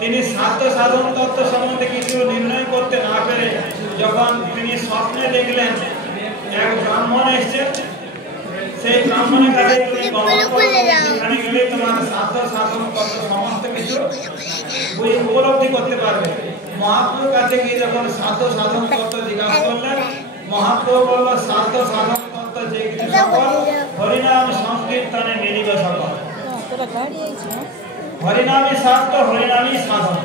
তিনি সাধ্য সাধন তত্ত্ব সম্বন্ধে কিছু নির্ণয় করতে না পেরে যখন তিনি স্বপ্নে দেখলেন এক ব্রাহ্মণ এসেছেন, সেই ব্রাহ্মণের কাছে এখানে গেলে তোমার সাধ্য সাধন তত্ত্ব সমস্ত কিছু উপলব্ধি করতে পারবে। মহাপ্রভুর কাছে গিয়ে যখন সাধ্য সাধন তত্ত্ব জিজ্ঞাসা করলেন, মহাপ্রভু বলল সাধ্য সাধন তত্ত্ব যে কিছু সকল হরিনাম সংকীর্তনে মিলিত সকল। হরিনামই সাধ্য, হরিনামই সাধন।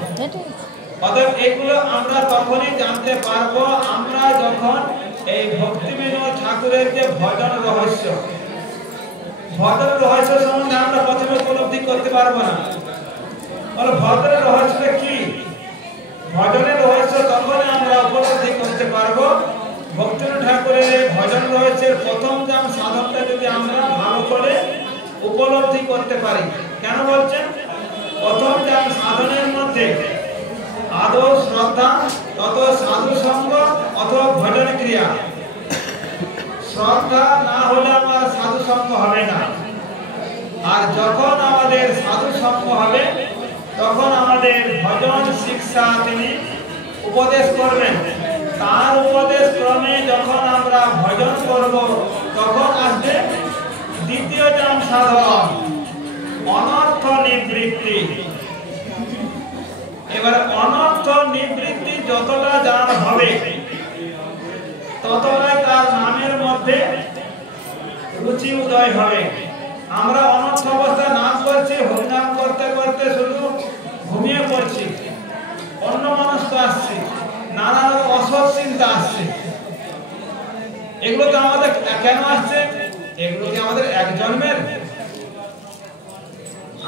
অতএব এগুলো আমরা তখনই জানতে পারবো আমরা যখন এই ভক্তিবিনোদ ঠাকুরের যে ভজন রহস্য, ভজন রহস্য সম্বন্ধে আমরা প্রথমে উপলব্ধি করতে পারবো না। ভজনের রহস্যটা কি? ভজনের রহস্য তখনই আমরা উপলব্ধি করতে পারবো ভক্তিবিনোদ ঠাকুরের ভজন রহস্যের প্রথম জাম সাধনটা যদি আমরা ভালো করে উপলব্ধি করতে পারি। কেন বলছেন? প্রথম জাম সাধনের মধ্যে আদৌ শ্রদ্ধা, তত সাধু সঙ্গ অথবা ভজন ক্রিয়া। শ্রদ্ধা না হলে আমার সাধু সঙ্গ হবে না, আর যখন আমাদের সাধু সঙ্গ হবে তখন আমাদের ভজন শিক্ষা তিনি উপদেশ করবেন। তার উপদেশ ক্রমে যখন আমরা ভজন করব তখন আসবে দ্বিতীয় জাম সাধন, অনর্থ নিবৃত্তি। এবার অনর্থ নিবৃত্তি যতটা জানা হবে ততটাই তার নামের মধ্যে রুচি উদয় হবে। আমরা অনর্থ অবস্থায় নাম করছি, হরিনাম করতে করতে শুধু ঘুমিয়ে পড়ছি, অন্য মানুষ আসছে, নানা রকম অসৎ চিন্তা আসছে। এগুলো তো আমাদের কেন আসছে? এগুলো কি আমাদের এক জন্মের?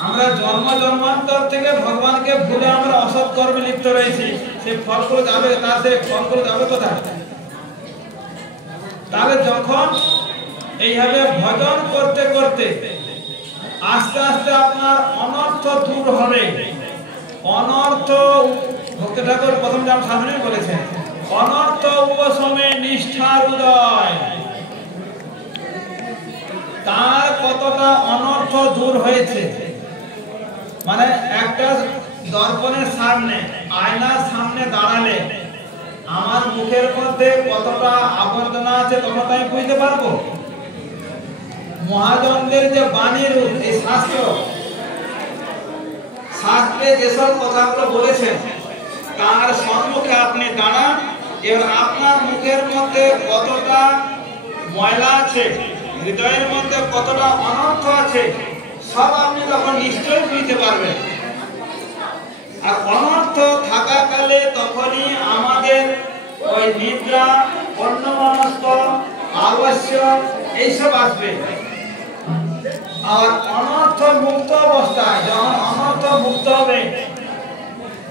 আমরা জন্ম জন্মান্তর থেকে ভগবানকে ভুলে আমরা অসৎ কর্মে লিপ্ত রয়েছি। সেই ফলগুলো যাবে, তার সেই ফলগুলো যাবে কোথায়? তাহলে যখন এইভাবে ভজন করতে করতে আস্তে আস্তে আপনার অনর্থ দূর হবে। অনর্থ ভক্তি ঠাকুর প্রথম জাম সাধনে বলেছেন, অনর্থ উপশমে নিষ্ঠার উদয়। তার কতটা অনর্থ দূর হয়েছে, মানে একটা দর্পণের সামনে, আয়নার সামনে দাঁড়ালে আমার মুখের মধ্যে কতটা আবর্জনা আছে ততটা আমি বুঝতে পারবো। মহাজনদের যে বাণীর এই শাস্ত্রে যেসব কথাগুলো বলেছেন তার সম্মুখে আপনি দাঁড়ান, এবার আপনার মুখের মধ্যে কতটা ময়লা আছে, হৃদয়ের মধ্যে কতটা অনর্থ আছে সব আপনি তখন নিশ্চয়ই বুঝতে পারবেন। আর অনর্থ থাকাকালে তখনই আমাদের ওই নিদ্রা, অন্যমনস্ক, আবশ্যক এইসব আসবে। আর অনর্থ মুক্ত অবস্থায় যখন অনর্থ মুক্ত হবে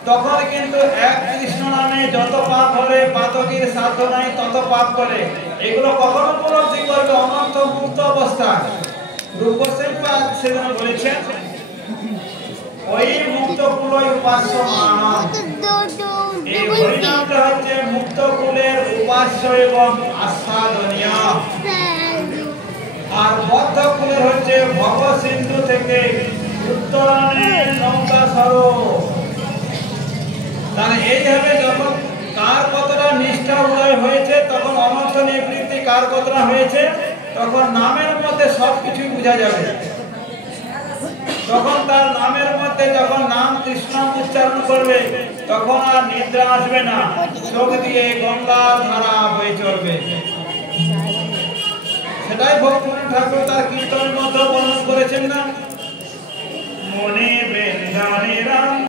তখন কিন্তু এক কৃষ্ণ নামে যত পাপ হবে, পাতকীর সাধ্য নাই তত পাপ করে। এগুলো কখন উপলব্ধি করবে? অনর্থ মুক্ত অবস্থায়। রূপসেনপাদ সেদিন বলেছেন, ওই মুক্ত কুলই উপাস্য মানব। এই হরিনামটা হচ্ছে মুক্ত কুলের উপাস্য এবং আস্বাদনীয়। আর বদ্ধ কুলের হচ্ছে ভব সিন্ধু থেকে উত্তরণে নৌকা স্বরূপ। তাহলে এইভাবে যখন কার কতটা নিষ্ঠা উদয় হয়েছে তখন অনর্থ নিবৃত্তি কার কতটা হয়েছে তখন নামের মধ্যে সবকিছু বোঝা যাবে। তখন তার নামের মধ্যে যখন নাম কৃষ্ণ উচ্চারণ করবে তখন আর নিদ্রা আসবে না, চোখ দিয়ে গঙ্গার ধারা বয়ে চলবে। সেটাই ভক্তিবিনোদ ঠাকুর তার কীর্তনের মধ্যে বর্ণনা করেছেন না, মনে বৃন্দাবনের